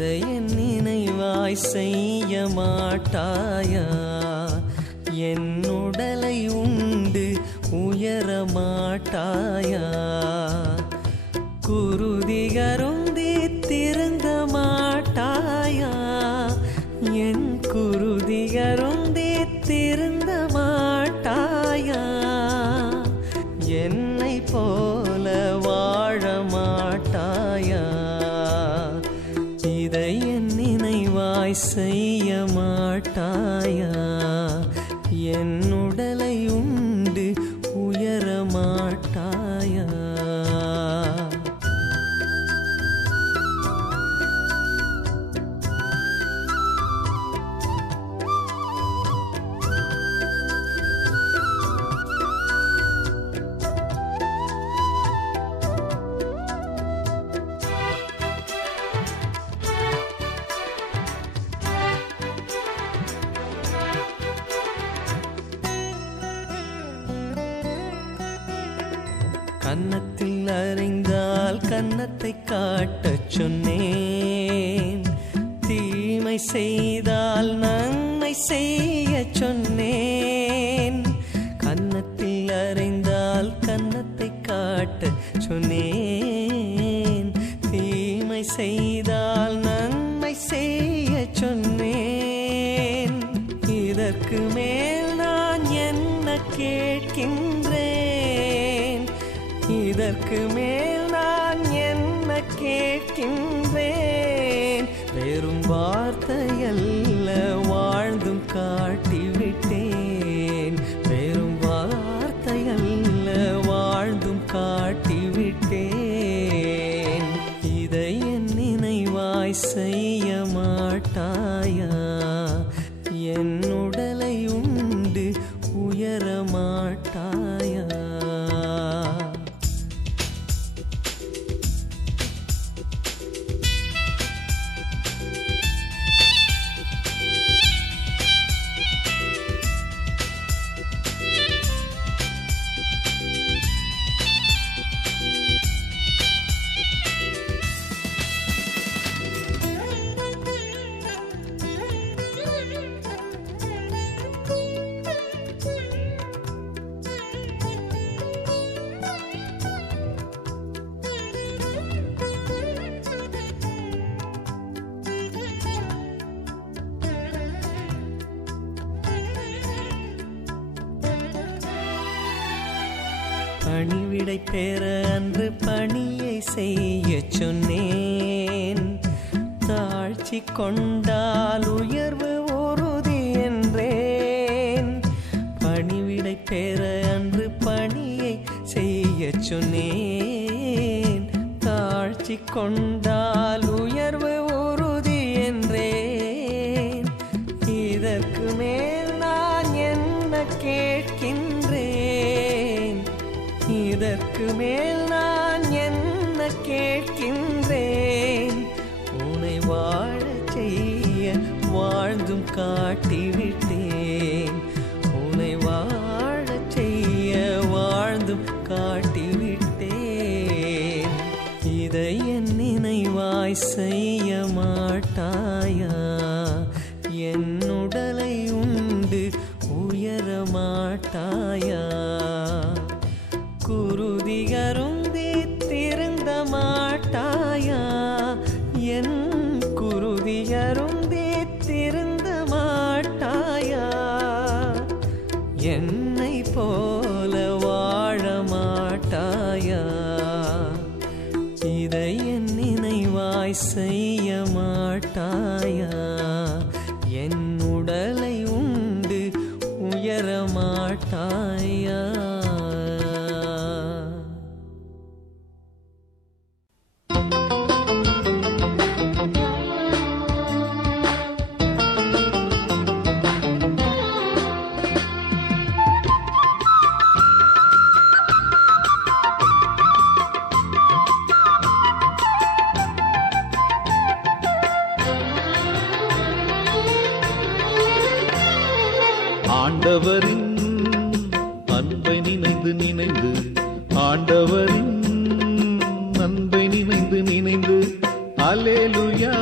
இதை என் நினைவாய் செய்ய மாட்டாயா? என் உடலை உண்டு உயர மாட்டாயா? குருதிகருந்தி திருந்த மாட்டாயா? என் குருதிகருந்தி திருந்த மாட்டாயா? என்னை போல வாழ மாட்டாயா? இதை என் நினைவாய் செய்ய மாட்டாயா? என் உடலை உண்டு உயர மாட்டாயா? கன்னத்தில் அறைந்தால் கன்னத்தை காட்டச் சொன்னேன். தீமை செய்தால் நன்மை செய்ய சொன்னேன். கன்னத்தில் அறைந்தால் கன்னத்தை காட்டச் சொன்னேன். தீமை செய்தால் நன்மை செய்ய சொன்னேன். இதற்கு மேல் நான் என்ன கேட்கின்றேன்? இதற்கு மேல் நான் என்ன கேட்கின்றேன்? வெறும் வார்த்தையல்ல வாழ்ந்தும் காட்டிவிட்டேன். வெறும் வார்த்தையல்ல வாழ்ந்தும் காட்டிவிட்டேன். இதை என் நினைவாய் செய்ய மாட்டாயா? என் உடலை உண்டு உயர மாட்டாயா? பணிவிடை பெற அன்று பணியை செய்ய சொன்னேன். தாழ்ச்சி கொண்டால் உயர்வு உறுதி என்றேன். பணிவிடை பெற அன்று பணியை செய்ய சொன்னேன். தாழ்ச்சி கொண்டால் உயர்வு உறுதி என்றேன். இதற்கு மேல் நான் என்ன கேட்கின்றேன்? இதற்கு மேல் நான் என்ன கேட்கின்றேன்? உன்னை வாழச் செய்ய வாழ்ந்தும் காட்டிவிட்டேன். உன்னை வாழச் செய்ய வாழ்ந்தும் காட்டிவிட்டேன். இதை என் நினைவாய் செய்ய மாட்டாயா? என் உடலை உண்டு உயர மாட்டாயா? குருதிகருந்தி திருந்த மாட்டாயா? என் குருதிகருந்தி திருந்த மாட்டாயா? என்னை போல வாழ மாட்டாயா? இதை என் நினைவாய் செய்ய மாட்டாயா? என் உடலை உண்டு உயர மாட்டாயா? ஆண்டவரின் அன்பை நினைந்து நினைந்து, ஆண்டவரின் அன்பை நினைந்து நினைந்து, அல்லேலூயா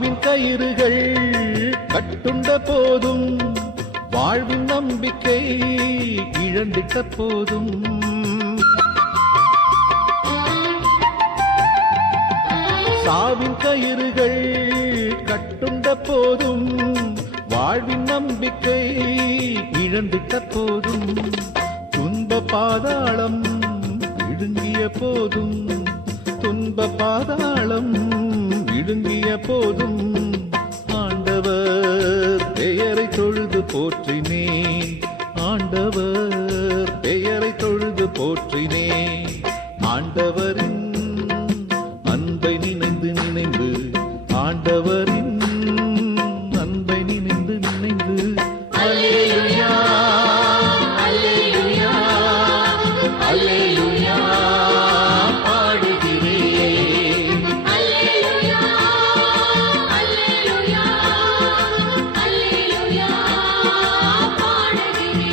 சாவின் கயிறுகள் கட்டுண்ட போதும் வாழ்வின் நம்பிக்கை இழந்திட்ட போதும் சாவின் கயிறுகள் கட்டுண்ட போதும் வாழ்வின் நம்பிக்கை இழந்திட்ட போதும் துன்ப பாதாளம் விழுங்கிய போதும் துன்ப பாதாளம் விழுங்கிய போதும் ஆண்டவர் பெயரை தொழுது போற்றினேன் ஆண்டவர் பெயரை தொழுது போற்றினேன் ஆண்டவரின் அன்பை நினைந்து நினைந்து ஆண்டவரின் அன்பை நினைந்து நினைந்து அல்லேலூயா அல்லேலூயா அல்லேலூயா பாடுகிறேன் அல்லேலூயா அல்லேலூயா அல்லேலூயா பாடுகிறேன்.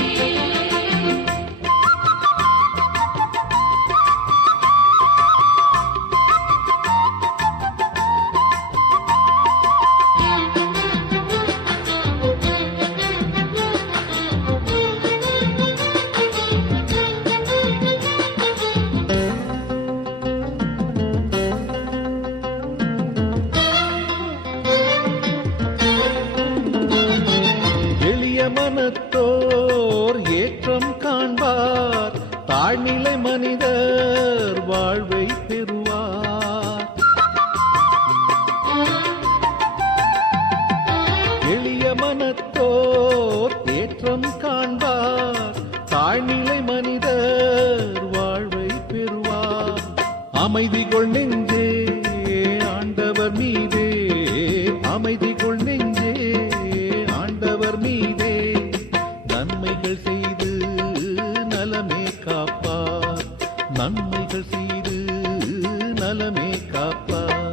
எளிய மனத்தோர் ஏற்றம் காண்பார் தாழ்நிலை மனிதர் வாழ்வை பெறுவார் எளிய மனத்தோர் ஏற்றம் காண்பார் தாழ்நிலை மனிதர் வாழ்வை பெறுவார் அமைதி கொள் நெஞ்சே ஆண்டவர் மீதே அமைதி கொள் நெஞ்சே ஆண்டவர் மீதே நன்மைகள் செய்து நலமே காப்பார் நன்மைகள் செய்து நலமே காப்பார்